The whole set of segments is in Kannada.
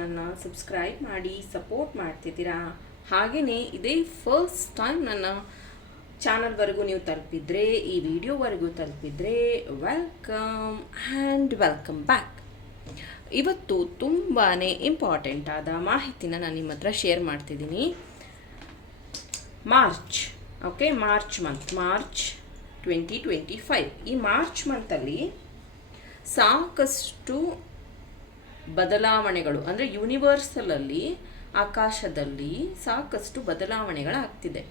ಚಾನಲ್ನ ಸಬ್ಸ್ಕ್ರೈಬ್ ಮಾಡಿ ಸಪೋರ್ಟ್ ಮಾಡ್ತಿದ್ದೀರಾ? ಹಾಗೆಯೇ ಇದೇ ಫಸ್ಟ್ ಟೈಮ್ ನನ್ನ ಚಾನಲ್ವರೆಗೂ ನೀವು ತಲುಪಿದ್ರೆ, ಈ ವಿಡಿಯೋವರೆಗೂ ತಲುಪಿದ್ರೆ ವೆಲ್ಕಮ್ ಆ್ಯಂಡ್ ವೆಲ್ಕಮ್ ಬ್ಯಾಕ್ ಇವತ್ತು ತುಂಬಾ ಇಂಪಾರ್ಟೆಂಟ್ ಆದ ಮಾಹಿತಿನ ನಾನು ನಿಮ್ಮ ಹತ್ರ ಶೇರ್ ಮಾಡ್ತಿದ್ದೀನಿ. March okay March month March twenty twenty five ಈ ಮಾರ್ಚ್ ಮಂತಲ್ಲಿ ಸಾಕಷ್ಟು ಬದಲಾವಣೆಗಳು, ಅಂದರೆ ಯೂನಿವರ್ಸಲಲ್ಲಿ ಆಕಾಶದಲ್ಲಿ ಸಾಕಷ್ಟು ಬದಲಾವಣೆಗಳಾಗ್ತಿದೆ.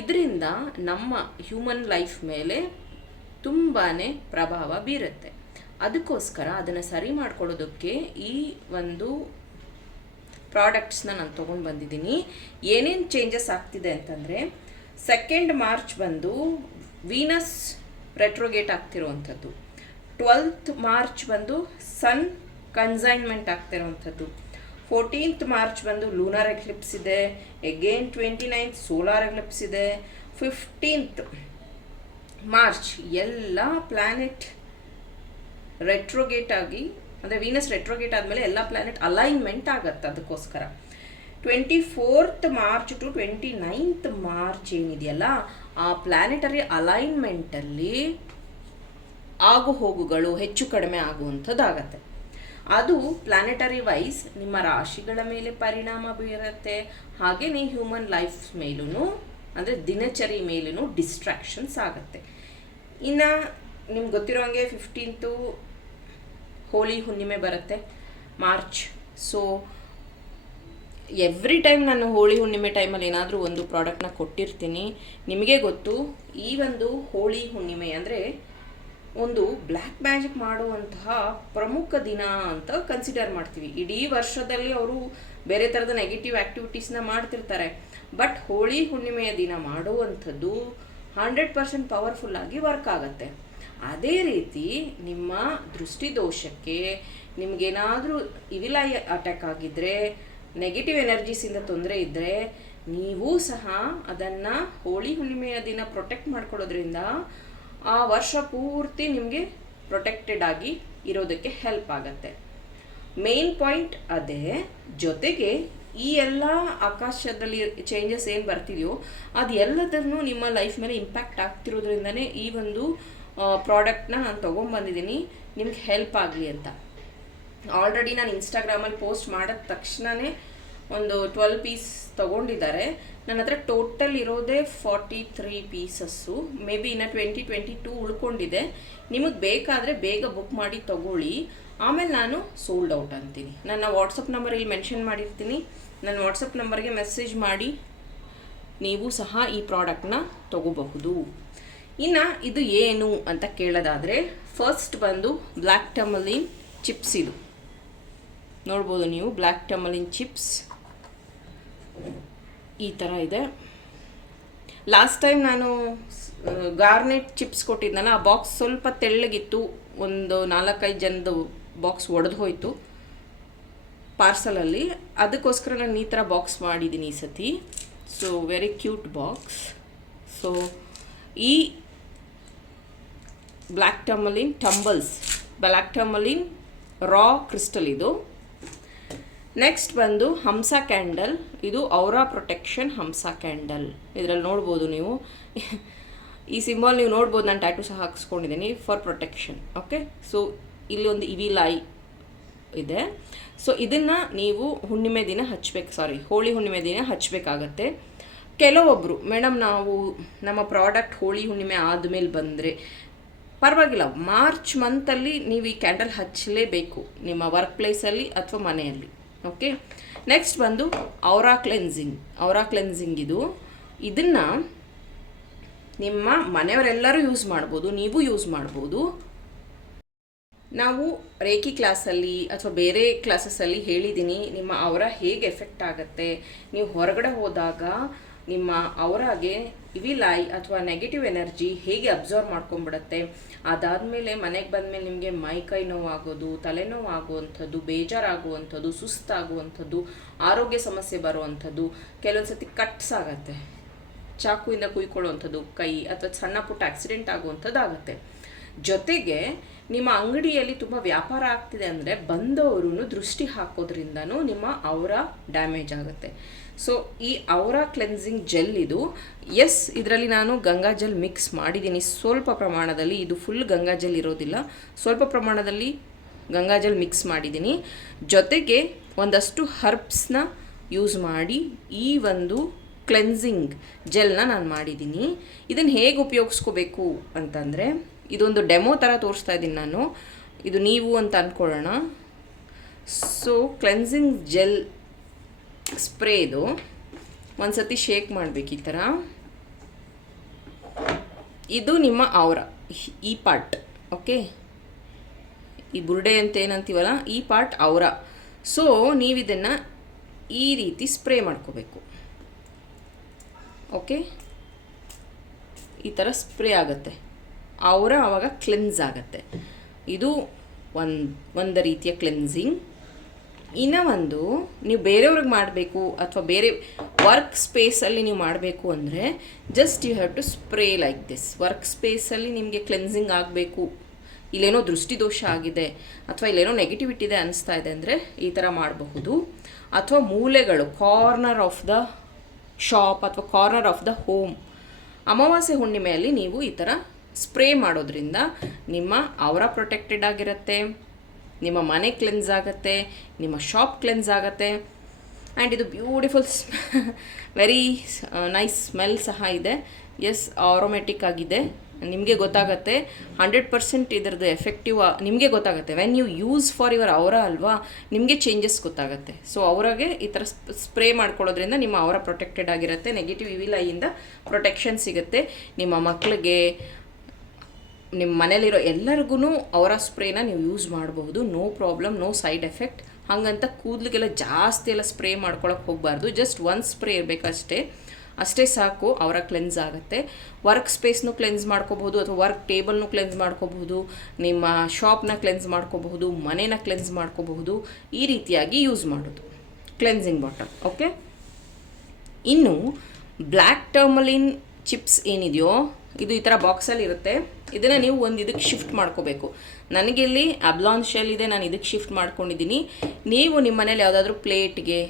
ಇದರಿಂದ ನಮ್ಮ ಹ್ಯೂಮನ್ ಲೈಫ್ ಮೇಲೆ ತುಂಬಾ ಪ್ರಭಾವ ಬೀರುತ್ತೆ. ಅದಕ್ಕೋಸ್ಕರ ಅದನ್ನು ಸರಿ ಮಾಡ್ಕೊಳ್ಳೋದಕ್ಕೆ ಈ ಒಂದು ಪ್ರಾಡಕ್ಟ್ಸ್ನ ನಾನು ತೊಗೊಂಡು ಬಂದಿದ್ದೀನಿ. ಏನೇನು ಚೇಂಜಸ್ ಆಗ್ತಿದೆ ಅಂತಂದರೆ ಸೆಕೆಂಡ್ ಮಾರ್ಚ್ ಬಂದು ವೀನಸ್ ರೆಟ್ರೋಗೇಟ್ ಆಗ್ತಿರುವಂಥದ್ದು. ಟ್ವೆಲ್ತ್ ಮಾರ್ಚ್ ಬಂದು ಸನ್ ಕನ್ಸೈನ್ಮೆಂಟ್ ಆಗ್ತಿರುವಂಥದ್ದು ಫೋರ್ಟೀನ್ತ್ ಮಾರ್ಚ್ ಬಂದು ಲೂನಾರ್ ಎಕ್ಲಿಪ್ಸ್ ಇದೆ. Again twenty ninth solar eclipse ಇದೆ. ಫಿಫ್ಟೀನ್ತ್ ಮಾರ್ಚ್ ಎಲ್ಲ ಪ್ಲ್ಯಾನೆಟ್ ರೆಟ್ರೋಗೇಟ್ ಆಗಿ, ಅಂದರೆ ವೀನಸ್ ರೆಟ್ರೋಗೇಟ್ ಆದಮೇಲೆ ಎಲ್ಲ ಪ್ಲ್ಯಾನೆಟ್ ಅಲೈನ್ಮೆಂಟ್ ಆಗತ್ತೆ ಅದಕ್ಕೋಸ್ಕರ. Twenty fourth March to twenty ninth March ಏನಿದೆಯಲ್ಲ, ಆ ಪ್ಲ್ಯಾನೆಟರಿ ಅಲೈನ್ಮೆಂಟಲ್ಲಿ ಆಗು ಹೋಗುಗಳು ಹೆಚ್ಚು ಕಡಿಮೆ ಆಗುವಂಥದ್ದಾಗತ್ತೆ. ಅದು ಪ್ಲಾನೆಟರಿ ವೈಸ್ ನಿಮ್ಮ ರಾಶಿಗಳ ಮೇಲೆ ಪರಿಣಾಮ ಬೀರುತ್ತೆ. ಹಾಗೆಯೇ ಹ್ಯೂಮನ್ ಲೈಫ್ ಮೇಲೂ ಅಂದರೆ ದಿನಚರಿ ಮೇಲೂ ಡಿಸ್ಟ್ರಾಕ್ಷನ್ಸ್ ಆಗುತ್ತೆ. ಇನ್ನು ನಿಮ್ಗೆ ಗೊತ್ತಿರೋ ಹಾಗೆ ಫಿಫ್ಟೀನ್ತು ಹೋಳಿ ಹುಣ್ಣಿಮೆ ಬರುತ್ತೆ ಮಾರ್ಚ್ ಸೊ ಎವ್ರಿ ಟೈಮ್ ನಾನು ಹೋಳಿ ಹುಣ್ಣಿಮೆ ಟೈಮಲ್ಲಿ ಏನಾದರೂ ಒಂದು ಪ್ರಾಡಕ್ಟ್ನ ಕೊಟ್ಟಿರ್ತೀನಿ, ನಿಮಗೆ ಗೊತ್ತು ಈ ಒಂದು ಹೋಳಿ ಹುಣ್ಣಿಮೆ ಅಂದರೆ ಒಂದು ಬ್ಲ್ಯಾಕ್ ಮ್ಯಾಜಿಕ್ ಮಾಡುವಂತಹ ಪ್ರಮುಖ ದಿನ ಅಂತ ಕನ್ಸಿಡರ್ ಮಾಡ್ತೀವಿ. ಇಡೀ ವರ್ಷದಲ್ಲಿ ಅವರು ಬೇರೆ ಥರದ ನೆಗೆಟಿವ್ ಆ್ಯಕ್ಟಿವಿಟೀಸ್ನ ಮಾಡ್ತಿರ್ತಾರೆ. ಬಟ್ ಹೋಳಿ ಹುಣ್ಣಿಮೆಯ ದಿನ ಮಾಡುವಂಥದ್ದು ಹಂಡ್ರೆಡ್ ಪರ್ಸೆಂಟ್ ಪವರ್ಫುಲ್ಲಾಗಿ ವರ್ಕ್ ಆಗುತ್ತೆ. ಅದೇ ರೀತಿ ನಿಮ್ಮ ದೃಷ್ಟಿದೋಷಕ್ಕೆ ನಿಮಗೇನಾದರೂ ಇವಿಲ ಅಟ್ಯಾಕ್ ಆಗಿದ್ದರೆ ನೆಗೆಟಿವ್ ಎನರ್ಜೀಸಿಂದ ತೊಂದರೆ ಇದ್ದರೆ ನೀವು ಸಹ ಅದನ್ನು ಹೋಳಿ ಹುಣ್ಣಿಮೆಯ ದಿನ ಪ್ರೊಟೆಕ್ಟ್ ಮಾಡ್ಕೊಳ್ಳೋದ್ರಿಂದ ಆ ವರ್ಷ ಪೂರ್ತಿ ನಿಮಗೆ ಪ್ರೊಟೆಕ್ಟೆಡ್ ಆಗಿ ಇರೋದಕ್ಕೆ ಹೆಲ್ಪ್ ಆಗುತ್ತೆ. ಮೇನ್ ಪಾಯಿಂಟ್ ಅದೇ, ಜೊತೆಗೆ ಈ ಎಲ್ಲ ಆಕಾಶದಲ್ಲಿ ಚೇಂಜಸ್ ಏನು ಬರ್ತಿದೆಯೋ ಅದು ಎಲ್ಲದನ್ನು ನಿಮ್ಮ ಲೈಫ್ ಮೇಲೆ ಇಂಪ್ಯಾಕ್ಟ್ ಆಗ್ತಿರೋದ್ರಿಂದನೇ ಈ ಒಂದು ಪ್ರಾಡಕ್ಟ್ನ ನಾನು ತೊಗೊಂಬಂದಿದ್ದೀನಿ, ನಿಮ್ಗೆ ಹೆಲ್ಪ್ ಆಗಲಿ ಅಂತ. ಆಲ್ರೆಡಿ ನಾನು ಇನ್ಸ್ಟಾಗ್ರಾಮಲ್ಲಿ ಪೋಸ್ಟ್ ಮಾಡಿದ ತಕ್ಷಣವೇ ಒಂದು ಟ್ವೆಲ್ ಪೀಸ್ ತೊಗೊಂಡಿದ್ದಾರೆ. ನನ್ನ ಹತ್ರ ಟೋಟಲ್ ಇರೋದೇ forty three pieces may be ಇನ್ನು ಟ್ವೆಂಟಿ ಟ್ವೆಂಟಿ ಟೂ ಉಳ್ಕೊಂಡಿದೆ. ನಿಮಗೆ ಬೇಕಾದರೆ ಬೇಗ ಬುಕ್ ಮಾಡಿ ತಗೊಳ್ಳಿ. ಆಮೇಲೆ ನಾನು ಸೋಲ್ಡ್ ಔಟ್ ಅಂತೀನಿ. ನನ್ನ ವಾಟ್ಸಪ್ ನಂಬರ್ ಇಲ್ಲಿ ಮೆನ್ಷನ್ ಮಾಡಿರ್ತೀನಿ. ನನ್ನ ವಾಟ್ಸಪ್ ನಂಬರ್ಗೆ ಮೆಸೇಜ್ ಮಾಡಿ. ನೀವು ಸಹ ಈ ಪ್ರಾಡಕ್ಟ್ನ ತಗೋಬಹುದು. ಇನ್ನು ಇದು ಏನು ಅಂತ ಕೇಳೋದಾದರೆ ಫಸ್ಟ್ ಬಂದು ಬ್ಲ್ಯಾಕ್ ಟಮಲಿನ್ ಚಿಪ್ಸ್ ಇದು. ನೋಡ್ಬೋದು ನೀವು ಬ್ಲ್ಯಾಕ್ ಟಮಲಿನ್ ಚಿಪ್ಸ್ ಈ ಥರ ಇದೆ. ಲಾಸ್ಟ್ ಟೈಮ್ ನಾನು ಗಾರ್ನೆಟ್ ಚಿಪ್ಸ್ ಕೊಟ್ಟಿದ್ನಲ್ಲ, ಆ ಬಾಕ್ಸ್ ಸ್ವಲ್ಪ ತೆಳ್ಳಗಿತ್ತು. ಒಂದು ನಾಲ್ಕೈದು ಜನದು ಬಾಕ್ಸ್ ಒಡೆದು ಹೋಯಿತು. ಪಾರ್ಸಲಲ್ಲಿ ಅದಕ್ಕೋಸ್ಕರ ನಾನು ಈ ಥರ ಬಾಕ್ಸ್ ಮಾಡಿದ್ದೀನಿ ಈ ಸತಿ. So very cute box so ಈ black tourmaline tumbles black tourmaline raw crystal ಇದು. ನೆಕ್ಸ್ಟ್ ಬಂದು ಹಂಸ ಕ್ಯಾಂಡಲ್. ಇದು ಔರಾ ಪ್ರೊಟೆಕ್ಷನ್ ಹಂಸ ಕ್ಯಾಂಡಲ್. ಇದರಲ್ಲಿ ನೋಡ್ಬೋದು ನೀವು. ಈ ಸಿಂಬಲ್ ನೀವು ನೋಡ್ಬೋದು, ನಾನು ಟ್ಯಾಟೂ ಸಹ ಹಾಕ್ಸ್ಕೊಂಡಿದ್ದೀನಿ ಫಾರ್ ಪ್ರೊಟೆಕ್ಷನ್ ಓಕೆ ಸೊ ಇಲ್ಲಿ ಒಂದು ಐ ಇದೆ. ಸೊ ಇದನ್ನು ನೀವು ಹುಣ್ಣಿಮೆ ದಿನ ಹಚ್ಬೇಕು ಸಾರಿ ಹೋಳಿ ಹುಣ್ಣಿಮೆ ದಿನ ಹಚ್ಚಬೇಕಾಗತ್ತೆ ಕೆಲವೊಬ್ಬರು ಮೇಡಮ್ ನಾವು ನಮ್ಮ ಪ್ರಾಡಕ್ಟ್ ಹೋಳಿ ಹುಣ್ಣಿಮೆ ಆದಮೇಲೆ ಬಂದರೆ, ಪರವಾಗಿಲ್ಲ ಮಾರ್ಚ್ ಮಂತಲ್ಲಿ ನೀವು ಈ ಕ್ಯಾಂಡಲ್ ಹಚ್ಚಲೇಬೇಕು ನಿಮ್ಮ ವರ್ಕ್ ಪ್ಲೇಸಲ್ಲಿ ಅಥವಾ ಮನೆಯಲ್ಲಿ. ಓಕೆ ನೆಕ್ಸ್ಟ್ ಬಂದು ಔರಾ ಕ್ಲೆನ್ಸಿಂಗ್ ಔರಾ ಕ್ಲೆನ್ಸಿಂಗ್ ಇದು. ಇದನ್ನು ನಿಮ್ಮ ಮನೆಯವರೆಲ್ಲರೂ ಯೂಸ್ ಮಾಡ್ಬೋದು, ನೀವು ಯೂಸ್ ಮಾಡ್ಬೋದು. ನಾವು ರೇಖಿ ಕ್ಲಾಸಲ್ಲಿ ಅಥವಾ ಬೇರೆ ಕ್ಲಾಸಸ್ಸಲ್ಲಿ ಹೇಳಿದ್ದೀನಿ, ನಿಮ್ಮ ಅವರ ಹೇಗೆ ಎಫೆಕ್ಟ್ ಆಗುತ್ತೆ. ನೀವು ಹೊರಗಡೆ ಹೋದಾಗ ನಿಮ್ಮ ಅವರಾಗೆ ಇವಿಲಾಯ್ ಅಥವಾ ನೆಗೆಟಿವ್ ಎನರ್ಜಿ ಹೇಗೆ ಅಬ್ಸರ್ವ್ ಮಾಡ್ಕೊಂಡ್ಬಿಡುತ್ತೆ? ಅದಾದಮೇಲೆ ಮನೆಗೆ ಬಂದಮೇಲೆ ನಿಮಗೆ ಮೈ ಕೈ ನೋವಾಗೋದು ತಲೆನೋವು ಆಗುವಂಥದ್ದು ಬೇಜಾರಾಗುವಂಥದ್ದು, ಸುಸ್ತಾಗುವಂಥದ್ದು, ಆರೋಗ್ಯ ಸಮಸ್ಯೆ ಬರುವಂಥದ್ದು, ಕೆಲವೊಂದು ಸತಿ ಕಟ್ಸ್ ಆಗತ್ತೆ. ಚಾಕುವಿಂದ ಕುಯ್ಕೊಳ್ಳುವಂಥದ್ದು, ಕೈ ಅಥವಾ ಸಣ್ಣ ಪುಟ್ಟ ಆಕ್ಸಿಡೆಂಟ್ ಆಗುವಂಥದ್ದು ಆಗುತ್ತೆ. ಜೊತೆಗೆ ನಿಮ್ಮ ಅಂಗಡಿಯಲ್ಲಿ ತುಂಬ ವ್ಯಾಪಾರ ಆಗ್ತಿದೆ ಅಂದರೆ ಬಂದವರು ದೃಷ್ಟಿ ಹಾಕೋದ್ರಿಂದನೂ ನಿಮ್ಮ ಅವರ ಡ್ಯಾಮೇಜ್ ಆಗುತ್ತೆ. ಸೊ ಈ ಅವರ ಕ್ಲೆನ್ಸಿಂಗ್ ಜೆಲ್ ಇದು ಎಸ್ ಇದರಲ್ಲಿ ನಾನು ಗಂಗಾ ಜೆಲ್ ಮಿಕ್ಸ್ ಮಾಡಿದ್ದೀನಿ. ಸ್ವಲ್ಪ ಪ್ರಮಾಣದಲ್ಲಿ, ಇದು ಫುಲ್ ಗಂಗಾ ಜೆಲ್ ಇರೋದಿಲ್ಲ. ಸ್ವಲ್ಪ ಪ್ರಮಾಣದಲ್ಲಿ ಗಂಗಾ ಜೆಲ್ ಮಿಕ್ಸ್ ಮಾಡಿದ್ದೀನಿ. ಜೊತೆಗೆ ಒಂದಷ್ಟು ಹರ್ಬ್ಸ್ನ ಯೂಸ್ ಮಾಡಿ, ಈ ಒಂದು ಕ್ಲೆನ್ಸಿಂಗ್ ಜೆಲ್ನ ನಾನು ಮಾಡಿದ್ದೀನಿ. ಇದನ್ನು ಹೇಗೆ ಉಪಯೋಗಿಸ್ಕೋಬೇಕು ಅಂತಂದರೆ, ಇದೊಂದು ಡೆಮೋ ಥರ ತೋರಿಸ್ತಾ ಇದ್ದೀನಿ ನಾನು. ಇದು ನೀವು ಅಂತ ಅಂದ್ಕೊಳ್ಳೋಣ ಸೊ ಕ್ಲೆನ್ಸಿಂಗ್ ಜೆಲ್ ಸ್ಪ್ರೇ ಇದು ಒಂದು ಸತಿ ಶೇಕ್ ಮಾಡಬೇಕು ಈ ಥರ. ಇದು ನಿಮ್ಮ ಅವರ, ಈ ಪಾರ್ಟ್, ಓಕೆ? ಈ ಬುರುಡೆ ಅಂತ ಏನಂತೀವಲ್ಲ, ಈ ಪಾರ್ಟ್ ಅವರ. ಸೊ, ನೀವಿದನ್ನು ಈ ರೀತಿ ಸ್ಪ್ರೇ ಮಾಡ್ಕೋಬೇಕು. ಓಕೆ? ಈ ಥರ ಸ್ಪ್ರೇ ಆಗುತ್ತೆ. ಅವರ ಆವಾಗ ಕ್ಲೆನ್ಸ್ ಆಗುತ್ತೆ. ಇದು ಒಂದು ಒಂದು ರೀತಿಯ ಕ್ಲೆನ್ಸಿಂಗ್. ಇನ್ನು ಒಂದು ನೀವು ಬೇರೆಯವ್ರಿಗೆ ಮಾಡಬೇಕು ಅಥವಾ ಬೇರೆ ವರ್ಕ್ ಸ್ಪೇಸಲ್ಲಿ ನೀವು ಮಾಡಬೇಕು ಅಂದರೆ just you have to spray like this work ಸ್ಪೇಸಲ್ಲಿ ನಿಮಗೆ ಕ್ಲೆನ್ಸಿಂಗ್ ಆಗಬೇಕು. ಇಲ್ಲೇನೋ ದೃಷ್ಟಿದೋಷ ಆಗಿದೆ ಅಥವಾ ಇಲ್ಲೇನೋ ನೆಗೆಟಿವಿಟಿ ಇದೆ ಅನಿಸ್ತಾ ಇದೆ ಅಂದರೆ ಈ ಥರ ಮಾಡಬಹುದು. ಅಥವಾ ಮೂಲೆಗಳು ಕಾರ್ನರ್ ಆಫ್ ದ ಶಾಪ್ ಅಥವಾ ಕಾರ್ನರ್ ಆಫ್ ದ ಹೋಮ್ ಅಮಾವಾಸ್ಯೆ ಹುಣ್ಣಿಮೆಯಲ್ಲಿ ನೀವು ಈ ಥರ ಸ್ಪ್ರೇ ಮಾಡೋದ್ರಿಂದ ನಿಮ್ಮ ಅವರ ಪ್ರೊಟೆಕ್ಟೆಡ್ ಆಗಿರುತ್ತೆ. ನಿಮ್ಮ ಮನೆ ಕ್ಲೆನ್ಸ್ ಆಗುತ್ತೆ, ನಿಮ್ಮ ಶಾಪ್ ಕ್ಲೆನ್ಸ್ ಆಗುತ್ತೆ. ಆ್ಯಂಡ್ ಇದು ಬ್ಯೂಟಿಫುಲ್ ವೆರಿ ನೈಸ್ ಸ್ಮೆಲ್ ಸಹ ಇದೆ. ಎಸ್ ಆರೋಮೆಟಿಕ್ ಆಗಿದೆ. ನಿಮಗೆ ಗೊತ್ತಾಗುತ್ತೆ. ಹಂಡ್ರೆಡ್ ಪರ್ಸೆಂಟ್ ಇದರದ್ದು ಎಫೆಕ್ಟಿವ್ ನಿಮಗೆ ಗೊತ್ತಾಗುತ್ತೆ. When you use for your aura ಅಲ್ವಾ, ನಿಮಗೆ ಚೇಂಜಸ್ ಗೊತ್ತಾಗುತ್ತೆ. ಸೊ ಅವರಾಗೆ ಈ ಥರ ಸ್ಪ್ರೇ ಮಾಡ್ಕೊಳ್ಳೋದ್ರಿಂದ ನಿಮ್ಮ ಅವರ ಪ್ರೊಟೆಕ್ಟೆಡ್ ಆಗಿರುತ್ತೆ. ನೆಗೆಟಿವ್ ಇವಿಲೈಯಿಂದ ಪ್ರೊಟೆಕ್ಷನ್ ಸಿಗುತ್ತೆ. ನಿಮ್ಮ ಮಕ್ಕಳಿಗೆ ನಿಮ್ಮ ಮನೇಲಿರೋ ಎಲ್ಲರಿಗೂ ಅವರ ಸ್ಪ್ರೇನ ನೀವು ಯೂಸ್ ಮಾಡಬಹುದು. No problem no side effect ಹಾಗಂತ ಕೂದಲಿಗೆಲ್ಲ ಜಾಸ್ತಿ ಎಲ್ಲ ಸ್ಪ್ರೇ ಮಾಡ್ಕೊಳಕ್ಕೆ ಹೋಗಬಾರ್ದು. ಜಸ್ಟ್ ಒಂದು ಸ್ಪ್ರೇ ಇರಬೇಕಷ್ಟೇ ಅಷ್ಟೇ. ಸಾಕು, ಅವರ ಕ್ಲೆನ್ಸ್ ಆಗುತ್ತೆ. ವರ್ಕ್ ಸ್ಪೇಸ್ನು ಕ್ಲೆನ್ಸ್ ಮಾಡ್ಕೋಬಹುದು, ಅಥವಾ ವರ್ಕ್ ಟೇಬಲ್ನು ಕ್ಲೆನ್ಸ್ ಮಾಡ್ಕೋಬಹುದು, ನಿಮ್ಮ ಶಾಪ್ನ ಕ್ಲೆನ್ಸ್ ಮಾಡ್ಕೋಬಹುದು, ಮನೇನ ಕ್ಲೆನ್ಸ್ ಮಾಡ್ಕೋಬಹುದು, ಈ ರೀತಿಯಾಗಿ ಯೂಸ್ ಮಾಡೋದು. ಕ್ಲೆನ್ಸಿಂಗ್ ಬಾಟಲ್ ಓಕೆ ಇನ್ನು ಬ್ಲ್ಯಾಕ್ ಟರ್ಮಲಿನ್ ಚಿಪ್ಸ್ ಏನಿದೆಯೋ, ಇದು ಈ ಥರ ಬಾಕ್ಸಲ್ಲಿ ಇರುತ್ತೆ. ಇದನ್ನು ನೀವು ಒಂದು ಇದಕ್ಕೆ ಶಿಫ್ಟ್ ಮಾಡ್ಕೋಬೇಕು. ನನಗಿಲ್ಲಿ ಅಬ್ಲಾನ್ ಶೆಲ್ ಇದೆ, ನಾನು ಇದಕ್ಕೆ ಶಿಫ್ಟ್ ಮಾಡ್ಕೊಂಡಿದ್ದೀನಿ ನೀವು ನಿಮ್ಮ ಮನೇಲಿ ಯಾವುದಾದ್ರೂ ಪ್ಲೇಟ್ಗೆ,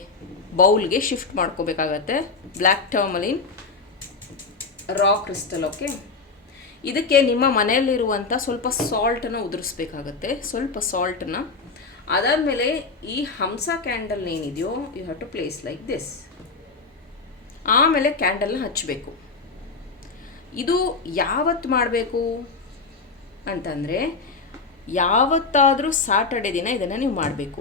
ಬೌಲ್ಗೆ ಶಿಫ್ಟ್ ಮಾಡ್ಕೋಬೇಕಾಗತ್ತೆ. Black tourmaline, raw crystal, okay? ಇದಕ್ಕೆ ನಿಮ್ಮ ಮನೆಯಲ್ಲಿರುವಂಥ ಸ್ವಲ್ಪ ಸಾಲ್ಟನ್ನು ಉದುರಿಸ್ಬೇಕಾಗತ್ತೆ. ಸ್ವಲ್ಪ ಸಾಲ್ಟನ್ನು ಅದಾದಮೇಲೆ ಈ ಹಂಸ ಕ್ಯಾಂಡಲ್ ಏನಿದೆಯೋ you have to place like this ಆಮೇಲೆ ಕ್ಯಾಂಡಲ್ನ ಹಚ್ಚಬೇಕು ಇದು ಯಾವತ್ತು ಮಾಡಬೇಕು? ಅಂತಂದರೆ, ಯಾವತ್ತಾದರೂ ಸಾಟರ್ಡೆ ದಿನ ಇದನ್ನು ನೀವು ಮಾಡಬೇಕು.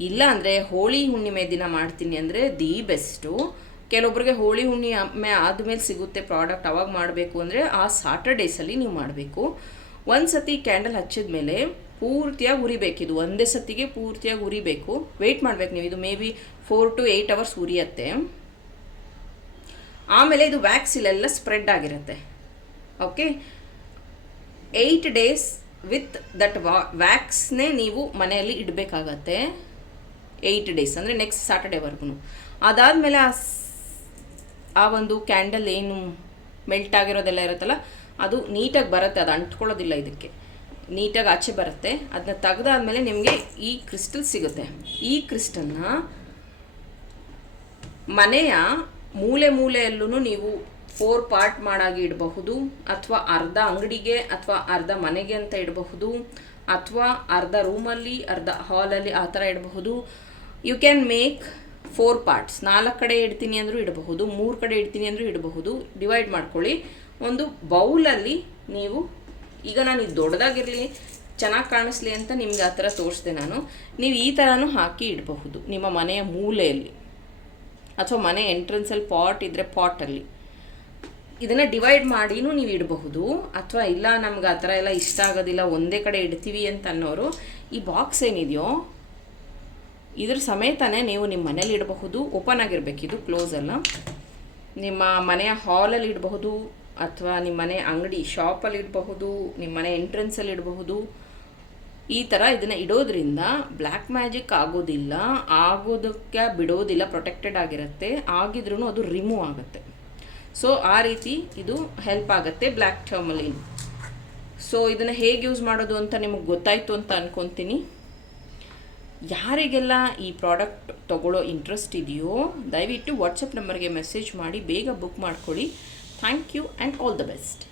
ಇಲ್ಲ ಅಂದರೆ ಹೋಳಿ ಹುಣ್ಣಿಮೆ ದಿನ ಮಾಡ್ತೀನಿ ಅಂದರೆ ದಿ ಬೆಸ್ಟು ಕೆಲವೊಬ್ಬರಿಗೆ ಹೋಳಿ ಹುಣ್ಣಿಮೆ ಆದಮೇಲೆ ಸಿಗುತ್ತೆ ಪ್ರಾಡಕ್ಟ್ ಅವಾಗ ಮಾಡಬೇಕು ಅಂದರೆ ಆ ಸಾಟರ್ಡೇಸಲ್ಲಿ ನೀವು ಮಾಡಬೇಕು. ಒಂದು ಸತಿ ಕ್ಯಾಂಡಲ್ ಹಚ್ಚಿದ ಮೇಲೆ ಪೂರ್ತಿಯಾಗಿ ಉರಿಬೇಕಿದು ಒಂದೇ ಸತಿಗೆ ಪೂರ್ತಿಯಾಗಿ ಉರಿಬೇಕು. ವೆಯ್ಟ್ ಮಾಡಬೇಕು ನೀವು. ಇದು may be four to eight hours ಉರಿಯತ್ತೆ. ಆಮೇಲೆ ಇದು ವ್ಯಾಕ್ಸಿಲೆಲ್ಲ ಸ್ಪ್ರೆಡ್ ಆಗಿರುತ್ತೆ. Okay eight days with that ವಾ ವ್ಯಾಕ್ಸ್ನೇ ನೀವು ಮನೆಯಲ್ಲಿ ಇಡಬೇಕಾಗತ್ತೆ. ಏಯ್ಟ್ ಡೇಸ್ ಅಂದರೆ ನೆಕ್ಸ್ಟ್ ಸ್ಯಾಟರ್ಡೇವರೆಗೂ ಅದಾದಮೇಲೆ ಆ ಆ ಒಂದು ಕ್ಯಾಂಡಲ್ ಏನು ಮೆಲ್ಟ್ ಆಗಿರೋದೆಲ್ಲ ಇರುತ್ತಲ್ಲ, ಅದು ನೀಟಾಗಿ ಬರುತ್ತೆ, ಅದು ಅಂಟ್ಕೊಳ್ಳೋದಿಲ್ಲ ಇದಕ್ಕೆ. ನೀಟಾಗಿ ಆಚೆ ಬರುತ್ತೆ. ಅದನ್ನ ತೆಗೆದಾದ್ಮೇಲೆ ನಿಮಗೆ ಈ ಕ್ರಿಸ್ಟಲ್ ಸಿಗುತ್ತೆ. ಈ ಕ್ರಿಸ್ಟಲ್ನ ಮನೆಯ ಮೂಲೆ ಮೂಲೆಯಲ್ಲೂ ನೀವು ಫೋರ್ ಪಾರ್ಟ್ ಮಾಡಾಗಿ ಇಡಬಹುದು, ಅಥವಾ ಅರ್ಧ ಅಂಗಡಿಗೆ ಅಥವಾ ಅರ್ಧ ಮನೆಗೆ ಅಂತ ಇಡಬಹುದು, ಅಥವಾ ಅರ್ಧ ರೂಮಲ್ಲಿ, ಅರ್ಧ ಹಾಲಲ್ಲಿ ಆ ಥರ ಇಡಬಹುದು. You can make four parts ನಾಲ್ಕು ಕಡೆ ಇಡ್ತೀನಿ ಅಂದರೂ ಇಡಬಹುದು, ಮೂರು ಕಡೆ ಇಡ್ತೀನಿ ಅಂದರೂ ಇಡಬಹುದು. ಡಿವೈಡ್ ಮಾಡ್ಕೊಳ್ಳಿ. ಒಂದು ಬೌಲಲ್ಲಿ ನೀವು, ಈಗ ನಾನು ಇದು ದೊಡ್ಡದಾಗಿರಲಿ, ಚೆನ್ನಾಗಿ ಕಾಣಿಸ್ಲಿ ಅಂತ ನಿಮ್ಗೆ ಆ ಥರ ತೋರಿಸ್ದೆ ನಾನು. ನೀವು ಈ ಥರನೂ ಹಾಕಿ ಇಡಬಹುದು, ನಿಮ್ಮ ಮನೆಯ ಮೂಲೆಯಲ್ಲಿ. ಅಥವಾ ಮನೆ ಎಂಟ್ರೆನ್ಸಲ್ಲಿ ಪಾಟ್ ಇದ್ದರೆ ಪಾಟಲ್ಲಿ ಇದನ್ನು ಡಿವೈಡ್ ಮಾಡಿನೂ ನೀವು ಇಡಬಹುದು. ಅಥವಾ ಇಲ್ಲ ನಮ್ಗೆ ಆ ಥರ ಎಲ್ಲ ಇಷ್ಟ ಆಗೋದಿಲ್ಲ, ಒಂದೇ ಕಡೆ ಇಡ್ತೀವಿ ಅಂತ ಅನ್ನೋರು, ಈ ಬಾಕ್ಸ್ ಏನಿದೆಯೋ, ಇದ್ರ ಸಮೇತನೇ ನೀವು ನಿಮ್ಮ ಮನೇಲಿ ಇಡಬಹುದು ಓಪನ್ ಆಗಿರಬೇಕು. ಇದು ಕ್ಲೋಸ್ ಅಲ್ಲ. ನಿಮ್ಮ ಮನೆಯ ಹಾಲಲ್ಲಿ ಇಡಬಹುದು, ಅಥವಾ ನಿಮ್ಮ ಮನೆ ಅಂಗಡಿ ಶಾಪಲ್ಲಿ ಇಡಬಹುದು ನಿಮ್ಮ ಮನೆ ಎಂಟ್ರೆನ್ಸಲ್ಲಿ ಇಡಬಹುದು. ಈ ಥರ ಇದನ್ನು ಇಡೋದ್ರಿಂದ ಬ್ಲ್ಯಾಕ್ ಮ್ಯಾಜಿಕ್ ಆಗೋದಿಲ್ಲ, ಆಗೋದಕ್ಕೆ ಬಿಡೋದಿಲ್ಲ ಪ್ರೊಟೆಕ್ಟೆಡ್ ಆಗಿರುತ್ತೆ. ಆಗಿದ್ರೂ ಅದು ರಿಮೂವ್ ಆಗುತ್ತೆ. ಸೊ ಆ ರೀತಿ ಇದು ಹೆಲ್ಪ್ ಆಗುತ್ತೆ ಬ್ಲ್ಯಾಕ್ ಟರ್ಮಲಿನ್ ಸೊ ಇದನ್ನು ಹೇಗೆ ಯೂಸ್ ಮಾಡೋದು ಅಂತ ನಿಮಗೆ ಗೊತ್ತಾಯಿತು ಅಂತ ಅಂದ್ಕೊತೀನಿ ಯಾರಿಗೆಲ್ಲ ಈ ಪ್ರಾಡಕ್ಟ್ ತೊಗೊಳ್ಳೋ ಇಂಟ್ರೆಸ್ಟ್ ಇದೆಯೋ, ದಯವಿಟ್ಟು ವಾಟ್ಸಪ್ ನಂಬರ್ಗೆ ಮೆಸೇಜ್ ಮಾಡಿ, ಬೇಗ ಬುಕ್ ಮಾಡ್ಕೊಳ್ಳಿ. Thank you and all the best